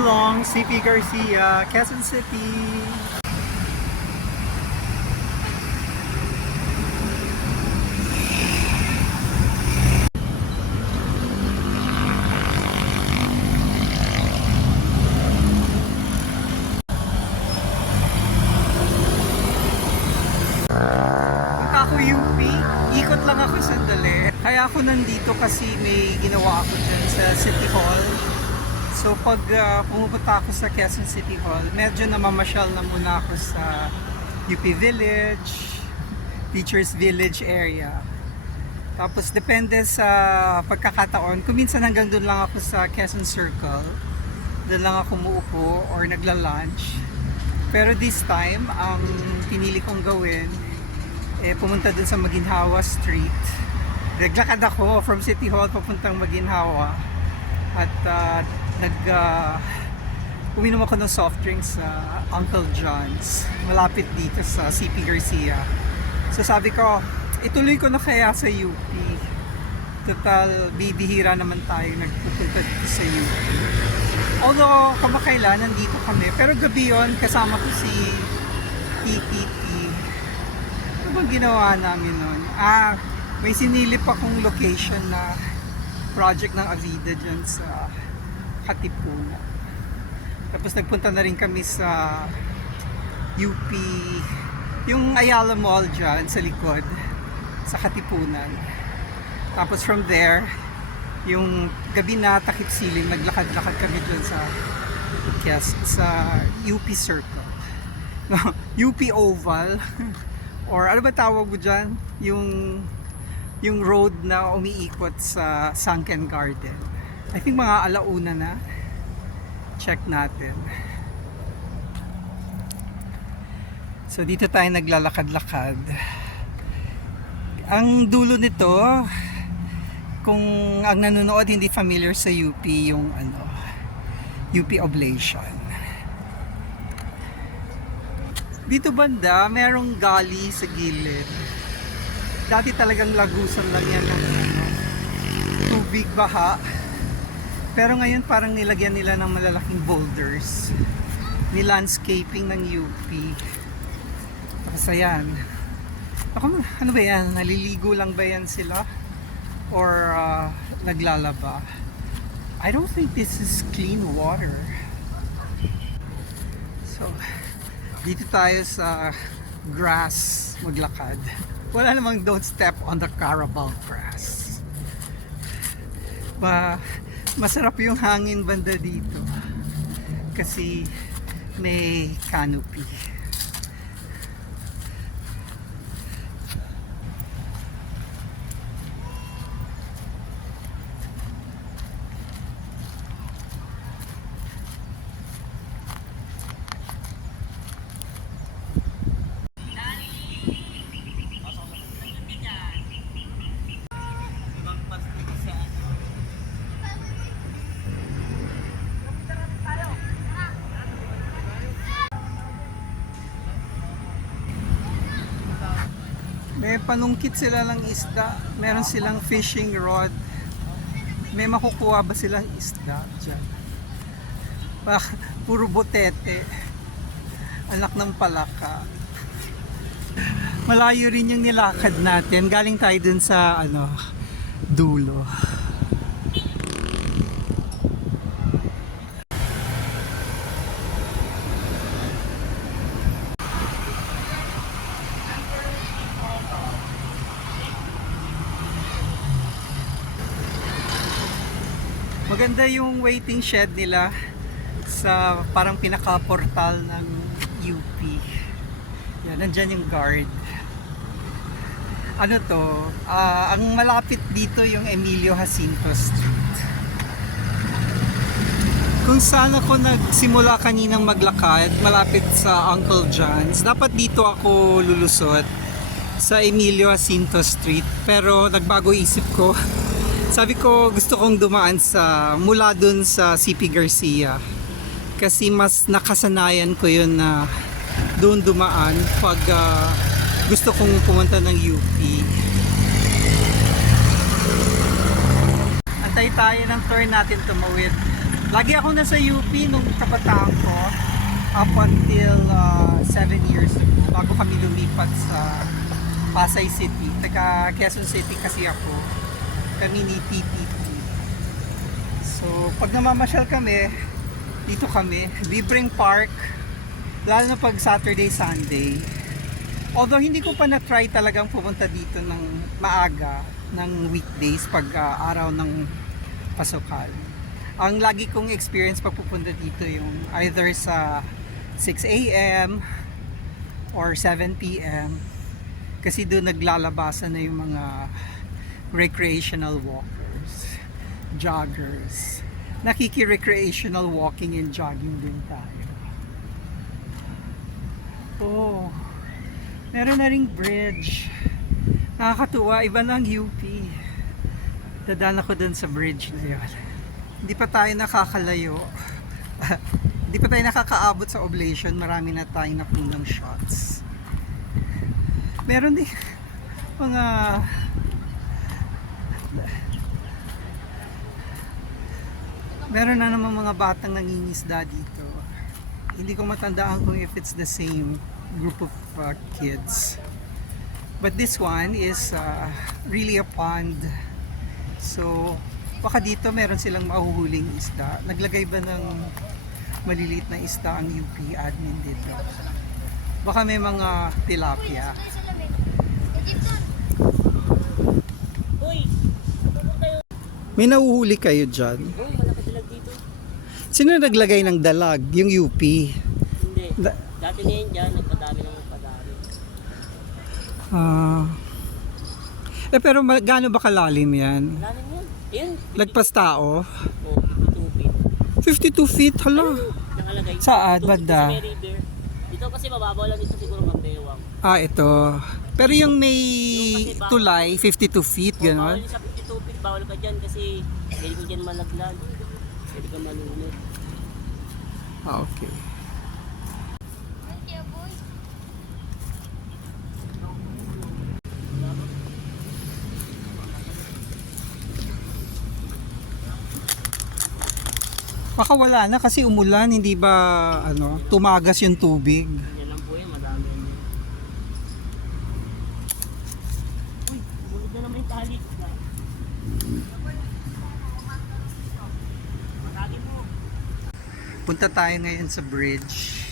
along CP Garcia, Quezon City. Punta ako UP, ikot lang ako sandali. Kaya ako nandito kasi may ginawa ako dyan sa City Hall. So pag pumupunta ako sa Quezon City Hall, medyo namamasyal na muna ako sa UP Village, Teachers Village area. Tapos depende sa pagkakataon, kung minsan hanggang doon lang ako sa Quezon Circle, doon lang ako muupo or nagla-lunch. Pero this time, ang pinili kong gawin, pumunta dun sa Maginhawa Street. Naglakad ako from City Hall papuntang Maginhawa. At uminom ako ng soft drinks sa Uncle John's. Malapit dito sa CP Garcia. So sabi ko, ituloy ko na kaya sa UP. Total, bibihira naman tayo nagpupunta dito sa UP. Although, kamakailan, nandito kami. Pero gabi yun, kasama ko si TPT. Ano bang ginawa namin nun? May sinilip akong location na project ng Avida dyan sa Katipunan. Tapos nagpunta na rin kami sa UP, yung Ayala Mall dyan sa likod, sa Katipunan. Tapos from there, yung gabi na takip siling, naglakad-lakad kami dyan sa UP Circle. UP Oval. Or ano ba tawag mo dyan? Yung road na umiikot sa Sunken Garden. I think mga alauna na. Check natin. So dito tayo naglalakad-lakad. Ang dulo nito, kung ang nanonood hindi familiar sa UP, yung UP Oblation. Dito banda, merong gully sa gilid. Dati talagang lagusan lang yan ng tubig, baha. Pero ngayon parang nilagyan nila ng malalaking boulders. Ni-landscaping ng UP. Tapos ayan. Ano ba yan? Naliligo lang ba yan sila? Or naglalaba? I don't think this is clean water. So, dito tayo sa grass maglakad. Wala namang don't step on the Carabao grass. Masarap yung hangin banda dito kasi may canopy. May panungkit sila ng isda. Meron silang fishing rod. May makukuha ba silang isda dyan? Puro botete. Anak ng palaka. Malayo rin yung nilakad natin. Galing tayo dun sa dulo. Maganda yung waiting shed nila sa parang pinaka-portal ng UP. Yan, nandyan yung guard. Ano to? Ang malapit dito yung Emilio Jacinto Street. Kung saan ako nagsimula kaninang maglakad, malapit sa Uncle John's, dapat dito ako lulusot sa Emilio Jacinto Street. Pero nagbago isip ko. Sabi ko gusto kong dumaan mula dun sa CP Garcia kasi mas nakasanayan ko yun na doon dumaan pag gusto kong pumunta ng UP. Antay tayo ng turn natin tumawid Lagi ako nasa UP nung kabataan ko up until 7 years ago bago kami lumipat sa Pasay City. Taga Quezon City kasi ako. Kami ni PPP. So, pag namamasyal kami, dito kami, libreng park, lalo na pag Saturday, Sunday. Although hindi ko pa na-try talagang pumunta dito ng maaga, ng weekdays pag araw ng pasukan. Ang lagi kong experience pag pupunta dito yung either sa 6 a.m. or 7 p.m. Kasi doon naglalabasan na yung mga recreational walkers, joggers. Nakiki-recreational walking and jogging din tayo. Oh, meron na ring bridge. Nakakatuwa, iba na ang UP. Dadaan ako dun sa bridge na yun. Hindi pa tayo nakakalayo. Hindi pa tayo nakakaabot sa Oblation. Marami na tayong napunang shots. Meron din mga meron na naman mga batang nangingisda dito. Hindi ko matandaan kung if it's the same group of kids. But this one is really a pond. So, baka dito meron silang mahuhuling isda. Naglagay ba ng maliliit na isda ang UP admin dito? Baka may mga tilapia. May nahuhuli kayo dyan? Oo, malaki dalag dito. Sino naglagay ng dalag? Yung UP? Hindi. Dati na yun dyan, nagpadami ng nagpadami. Pero gaano ba kalalim yan? Lalim yan. Ayun. Lagpas tao? Oo, 52 feet. 52 feet? Hala. Nakalagay. Saan? 52 feet Banda? sa may river. Dito kasi mababaw lang dito siguro magbewang. Ito. Pero yung may Yung kasi tulay, 52 feet, Bawal gano'n? sa 52 feet, bawal ka dyan kasi pwede ko dyan malaglag. Pwede ka malunod. Okay. Baka wala na kasi umulan, hindi ba tumagas yung tubig? Yan lang po yan, madami yan. Uy, bulog na naman yung tali. Matali mo. Punta tayo ngayon sa bridge.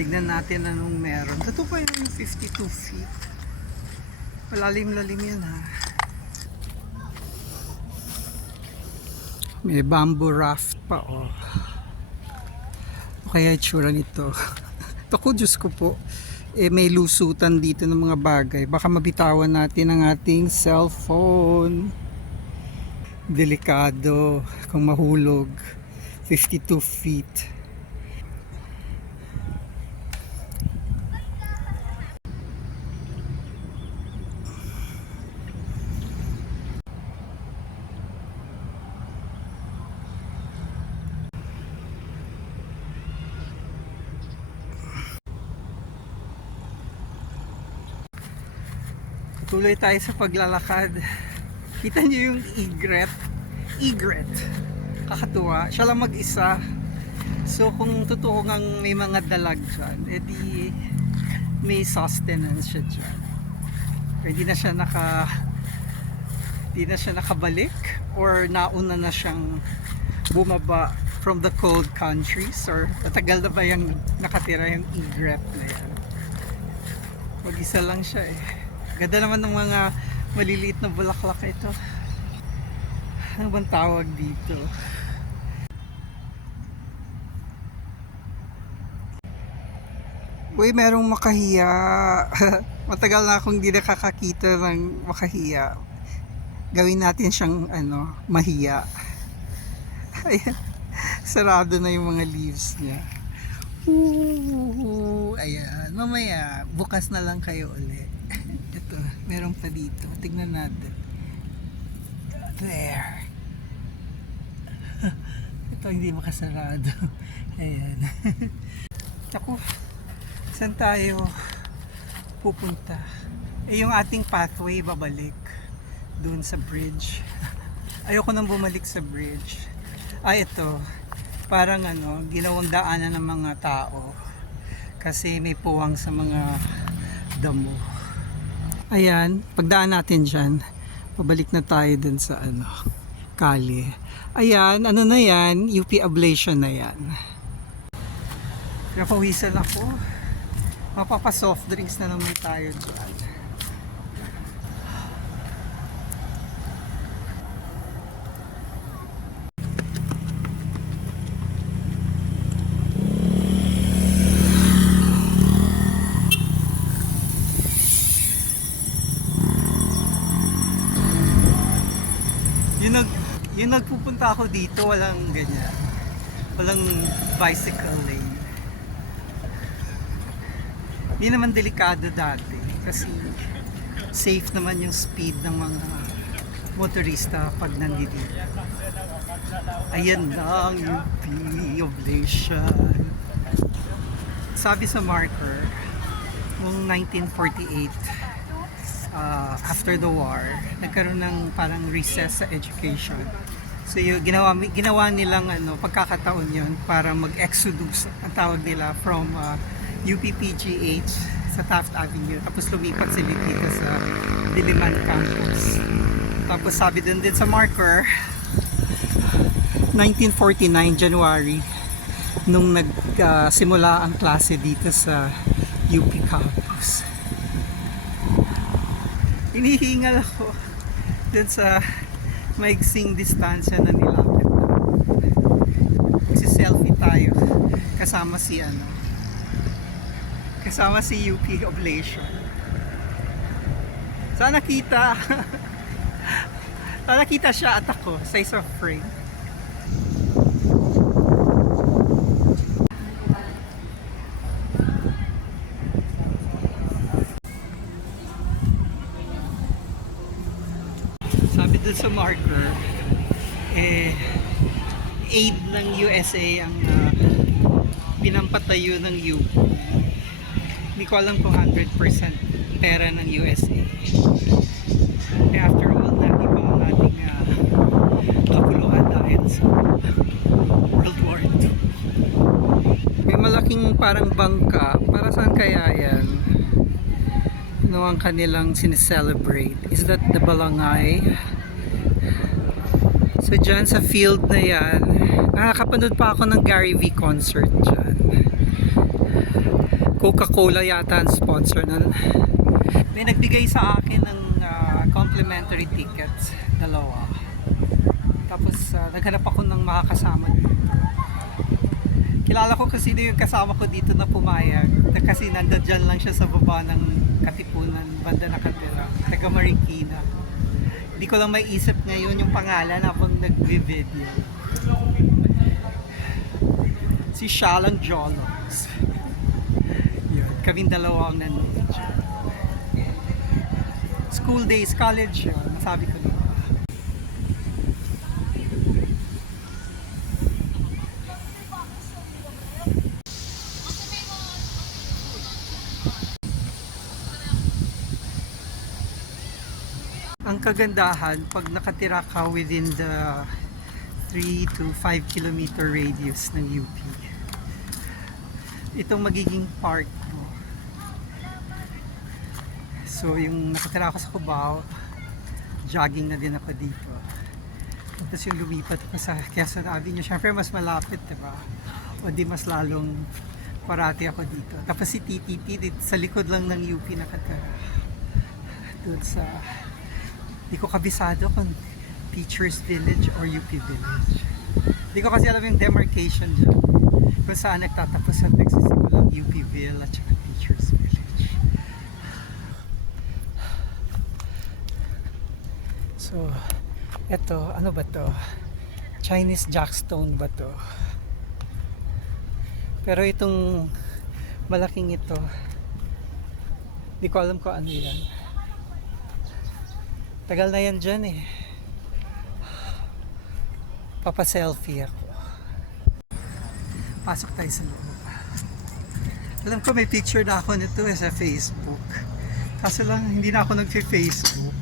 Tignan natin anong meron. Ito kaya yung 52 feet. Malalim-lalim yan ha. May bamboo raft pa oh. O kaya itsura nito. Ako, Diyos ko po. May lusutan dito ng mga bagay. Baka mabitawan natin ang ating cellphone. Delikado kung mahulog. 52 feet. Tuloy tayo sa paglalakad. Kita niyo yung egret. Egret. Kakatuwa. Siya lang mag-isa. So kung totoo ngang may mga dalag dyan, edi may sustenance siya dyan. Hindi na siya nakabalik or nauna na siyang bumaba from the cold countries, or matagal na ba yung nakatira yung egret na yan. Mag-isa lang siya eh. Ganda naman ng mga maliliit na bulaklak ito. Ano bang tawag dito? Uy, merong makahiya. Matagal na akong hindi nakakakita ng makahiya. Gawin natin siyang mahiya. Ayan. Sarado na yung mga leaves niya. Ayan. Mamaya, bukas na lang kayo ulit. Ito, meron pa dito. Tignan natin. There. Ito hindi makasarado. Ayan. Ako, saan tayo pupunta? Yung ating pathway babalik doon sa bridge. Ayoko nang bumalik sa bridge. Ito. parang ginawang daanan ng mga tao kasi may puwang sa mga damo. Ayan, pagdaan natin dyan, pabalik na tayo dun sa kali. Ayan, na yan, UP Ablation na yan. Napawisan ako. Mapapa soft drinks na naman tayo dyan. Yung nagpupunta ako dito, walang ganyan. Walang bicycle lane. Hindi naman delikado dati kasi safe naman yung speed ng mga motorista pag nandito. Ayan na ang UP Ablation. Sabi sa marker, noong 1948, after the war, nagkaroon ng parang recess sa education. So yung ginawa nilang pagkakataon yun para mag-exodus, ang tawag nila, from UPPGH sa Taft Avenue. Tapos lumipat sila dito sa Diliman Campus. Tapos sabi din sa marker, 1949 January, nung nagsimula ang klase dito sa UP Campus. Hinihingal ako dun sa maigsing distansya na nilapit. Selfie tayo kasama si UP Ablation. Sana kita sana kita siya at ako sa isang frame. Sabi dun sa marker, aid ng USA ang pinampatayo ng UP. Hindi ko alam kung 100% pera ng USA. After all, na iba ang ating kapuluhan dahil sa World War II. May malaking parang bangka. Para saan kaya yan? Ano ang kanilang sineselebrate? Is that the Balangay? So dyan sa field na yan, nakakapanood pa ako ng Gary V concert dyan. Coca-Cola yata ang sponsor nun. May nagbigay sa akin ng complimentary tickets, dalawa. Tapos naghanap ako ng makakasama dito. Kilala ko kasi yung kasama ko dito na pumayag. Kasi nandyan lang siya sa baba ng Katipunan, banda na Katira, taga Marikina. Hindi ko lang maiisip ngayon yung pangalan habang nag-video. Si Shalang Jolos. Yun, kaming dalawa ang nandito. School days, college yun, masabi ko na. Ang kagandahan, pag nakatira ka within the 3 to 5 kilometer radius ng UP, itong magiging park mo. So yung nakatira ako sa Cubao, jogging na din ako dito. Tapos yung lumipat ako sa Quezon Avenue, syempre mas malapit, diba? O di mas lalong parati ako dito. Tapos si TTT, dito, sa likod lang ng UP nakatira. Doon sa... Hindi ko kabisado kung Teachers Village or UP Village. Hindi ko kasi alam yung demarcation dyan. Kung saan nagtatapos at nagsisimulang UP Ville at saka Teachers Village. So, eto, ano ba to? Chinese jackstone ba to? Pero itong malaking ito, hindi ko alam kung ano yan. Tagal na yan dyan eh. Papa-selfie ako. Pasok tayo sa loob. Alam ko may picture na ako nito sa Facebook. Kaso lang, hindi na ako nag-Facebook.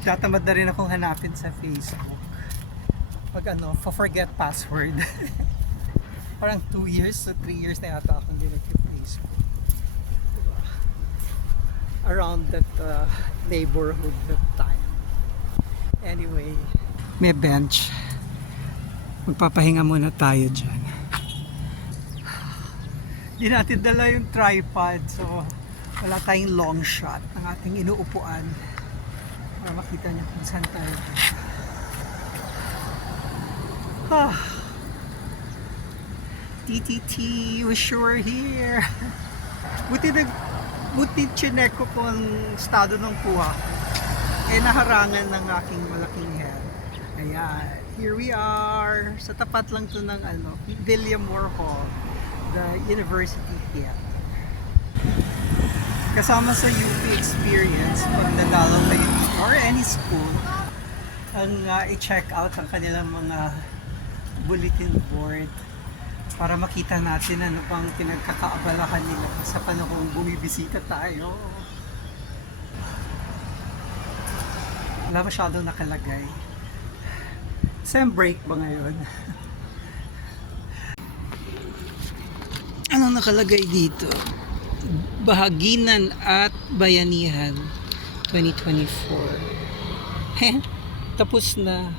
Tatamad na rin akong hanapin sa Facebook. Pag forget password. Parang 2 years to 3 years na yata akong dinag-play school. Diba? Around that neighborhood that time. Anyway, may bench. Magpapahinga muna tayo dyan. Di natin dala yung tripod, so wala tayong long shot ng ating inuupuan para makita niyo kung saan tayo. TTT, wish you were here. Buti chinek ko po ang estado ng kuha ko. Naharangan ng aking malaking head. Ayan, here we are. Sa tapat lang to ng William Moore Hall, the university theater. Kasama sa UP experience, pag nadalaw kayo or any school, ang i-check out ang kanilang mga bulletin board para makita natin ano pang pinagkakaabalahan nila sa panahong bumibisita tayo. Wala masyadong nakalagay. Sem break ba ngayon? Anong nakalagay dito? Bahaginan at Bayanihan 2024. Tapos na.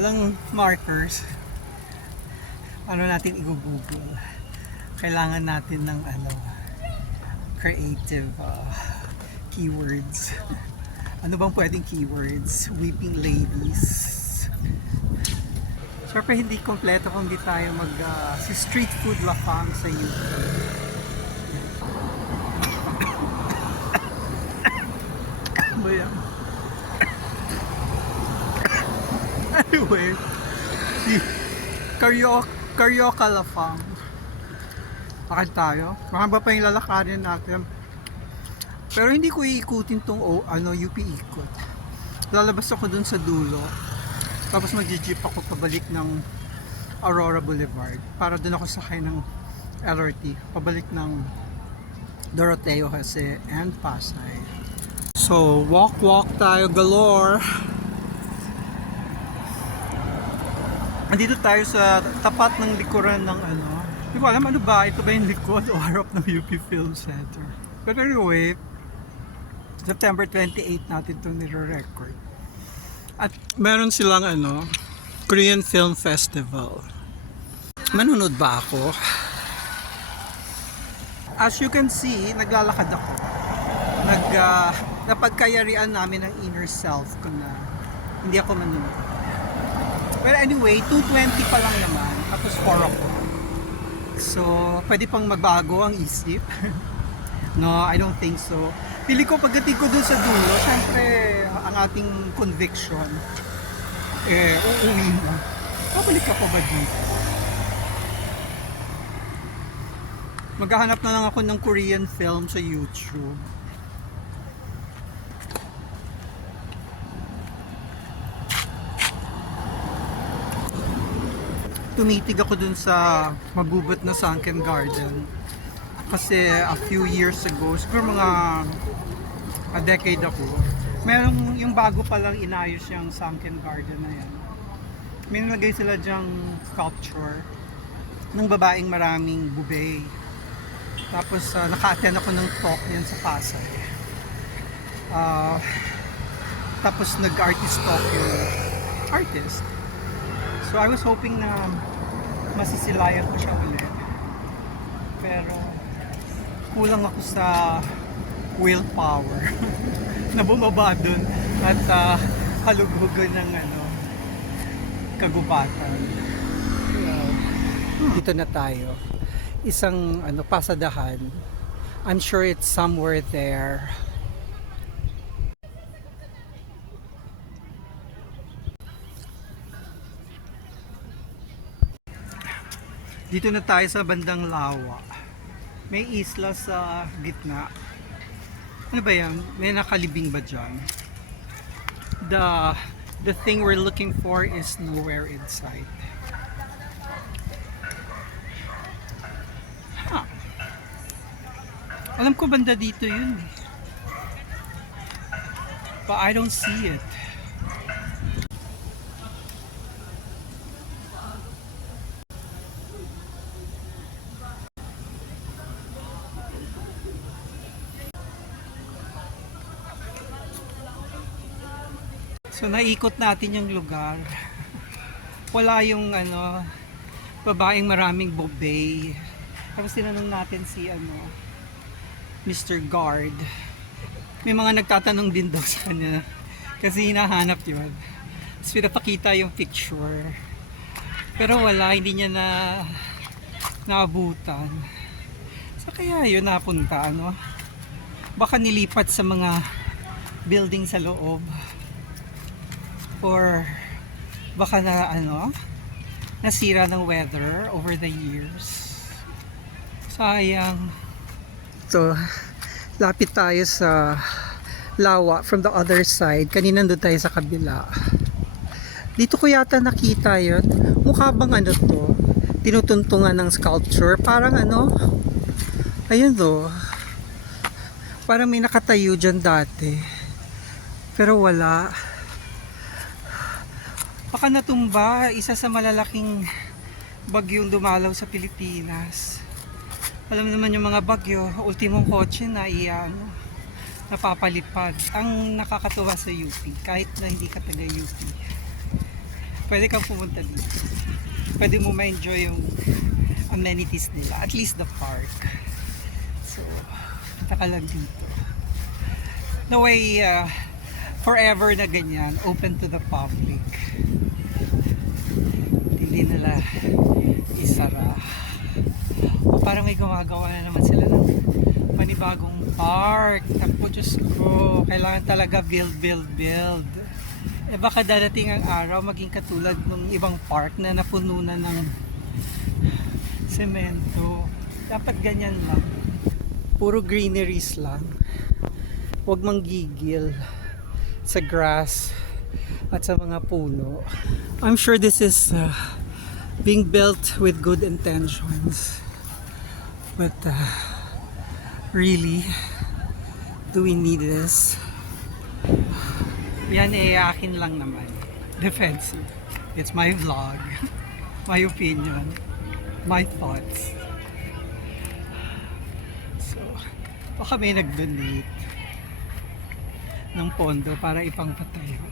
Walang markers. Ano natin i-google? Kailangan natin ng creative keywords. Ano bang pwedeng keywords? Weeping ladies. Siyempre hindi kompleto kung di tayo si street food lafang sa YouTube. Ba yan? Anyway, si Carioca Lafang. Bakit tayo? Mahaba pa yung lalakarin natin. Pero hindi ko iikutin tong UP ikot. Lalabas ako dun sa dulo. Tapos mag-jeep ako pabalik ng Aurora Boulevard. Para dun ako sakay ng LRT. Pabalik ng Doroteo Jose and Pasay. So, walk tayo galore. Andito tayo sa tapat ng likuran ng hindi ko alam ano ba, ito ba yung likod o harap ng UP Film Center. But anyway, September 28 natin itong nire-record. At meron silang Korean Film Festival. Manunod ba ako? As you can see, naglalakad ako. Napagkayarian namin ang inner self ko na hindi ako manunod. But anyway, 2:20 pa lang naman, tapos 4 ako. So, pwede pang magbago ang isip. No, I don't think so. Pili ko pagdating ko dun sa dulo, syempre, ang ating conviction, uuwi na. Babalik ako ba dito? Maghahanap na lang ako ng Korean film sa YouTube. Tumitig ako dun sa mabubot na Sunken Garden kasi a few years ago, siguro mga a decade ako, merong yung bago palang inayos yung Sunken Garden na yan. May nilagay sila dyang sculpture ng babaeng maraming bubay. Tapos naka-attend ako ng talk yan sa Pasay. Tapos nag-artist talk yung artist. So I was hoping na masisilayan ko siya ulit. Pero kulang ako sa willpower na bumaba dun at halughugan ng kagubatan. Dito na tayo. Isang pasadahan. I'm sure it's somewhere there. Dito na tayo sa bandang Lawa. May isla sa gitna. Ano ba yan? May nakalibing ba dyan? The thing we're looking for is nowhere in sight. Huh. Alam ko banda dito yun eh. But I don't see it. So naikot natin yung lugar. Wala yung babaeng maraming bobay. Tapos tinanong natin si Mr. Guard. May mga nagtatanong din daw sa kanya kasi hinahanap yun. Tapos pinapakita yung picture. Pero wala, hindi niya naabutan. So kaya yun napunta, baka nilipat sa mga building sa loob. Or baka nasira ng weather over the years. Sayang. So, lapit tayo sa Lawa from the other side. Kanina doon tayo sa kabila. Dito ko yata nakita yun. Mukha bang to? Tinutuntungan ng sculpture. Parang ayun do. Parang may nakatayo dyan dati. Pero wala. Baka natumba, isa sa malalaking bagyong dumalaw sa Pilipinas. Alam naman yung mga bagyo, ultimong kotse na napapalipad. Ang nakakatuwa sa UP, kahit na hindi ka taga UP, pwede kang pumunta dito. Pwede mo ma-enjoy yung amenities nila, at least the park. So, punta ka lang dito. No way, forever na ganyan, open to the public. Hindi nila isara. O parang may gumagawa na naman sila ng panibagong park. Naku, Diyos ko, kailangan talaga build. Baka dadating ang araw maging katulad ng ibang park na napuno na ng semento. Dapat ganyan lang. Puro greeneries lang. Huwag manggigil sa grass at sa mga puno. I'm sure this is being built with good intentions. But really, do we need this? Yan akin lang naman. Defensive. It's my vlog. My opinion. My thoughts. So, baka may nag-donate ng pondo para ipangpatayo.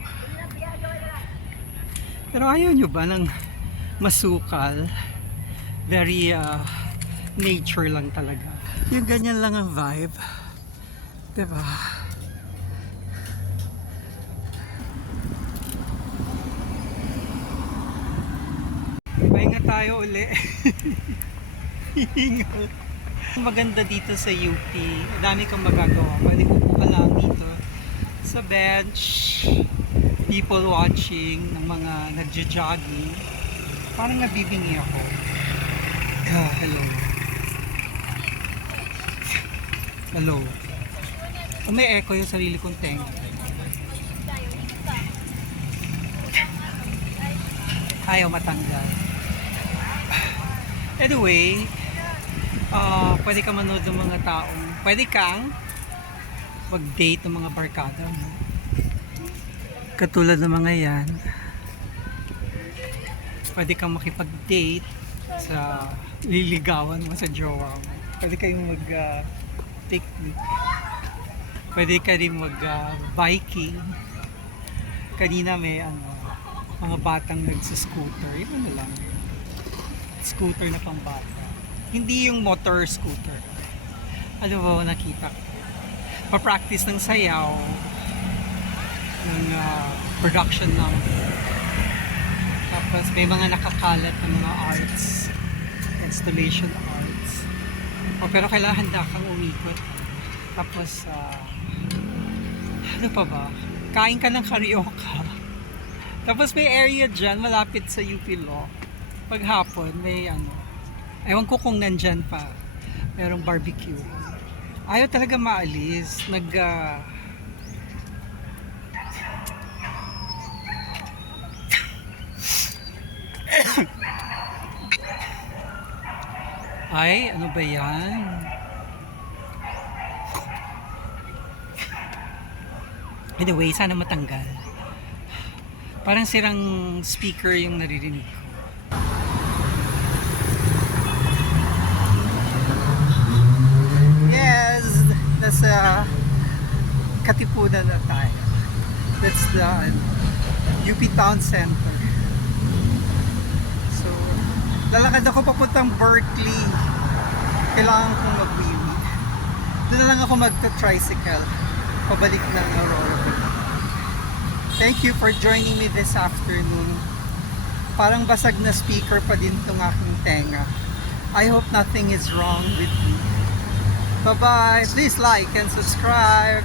Pero ayaw nyo ba ng masukal? Very nature lang talaga. Yung ganyan lang ang vibe. Diba? Pahinga tayo uli. Hingal. Maganda dito sa UP. Dami kang magagawa. Pwede upo ka lang dito sa bench. People watching ng mga nagja-jogging. Parang nabibingi ako. Hello. Hello. May echo yung sarili kong tenga. Ayaw matanggal. Anyway, pwede ka manood ng mga taong, pwede kang mag-date ng mga barkada mo. Katulad ng mga yan, pwede kang makipag-date sa liligawan mo sa jowa mo. Pwede kayong mag-picnic. Pwede ka rin mag-biking. Kanina may mga batang nagsa-scooter. Yun na lang. Scooter na pang bata. Hindi yung motor scooter. Ano ba nakita ko? Pa-practice ng sayaw, ng production number. Tapos may mga nakakalat ng mga arts, installation arts. Pero kailangan handa kang umikot. Tapos, ano pa ba? Kain ka ng karyoka. Tapos may area dyan, malapit sa UP Law. Paghapon, may Ewan ko kung nandyan pa. Merong barbecue. Ayaw talaga maalis. Ay, ano ba yan? Anyway, sana matanggal. Parang sirang speaker yung naririnig ko. Yes, nasa Katipunan na tayo. That's the UP Town Center. So, lalakad ako papuntang Berkeley. Kailangan kong mag-wheelie. Doon na lang ako magta-tricycle. Pabalik ng Aurora. Thank you for joining me this afternoon. Parang basag na speaker pa din itong aking tenga. I hope nothing is wrong with me. Bye-bye. Please like and subscribe.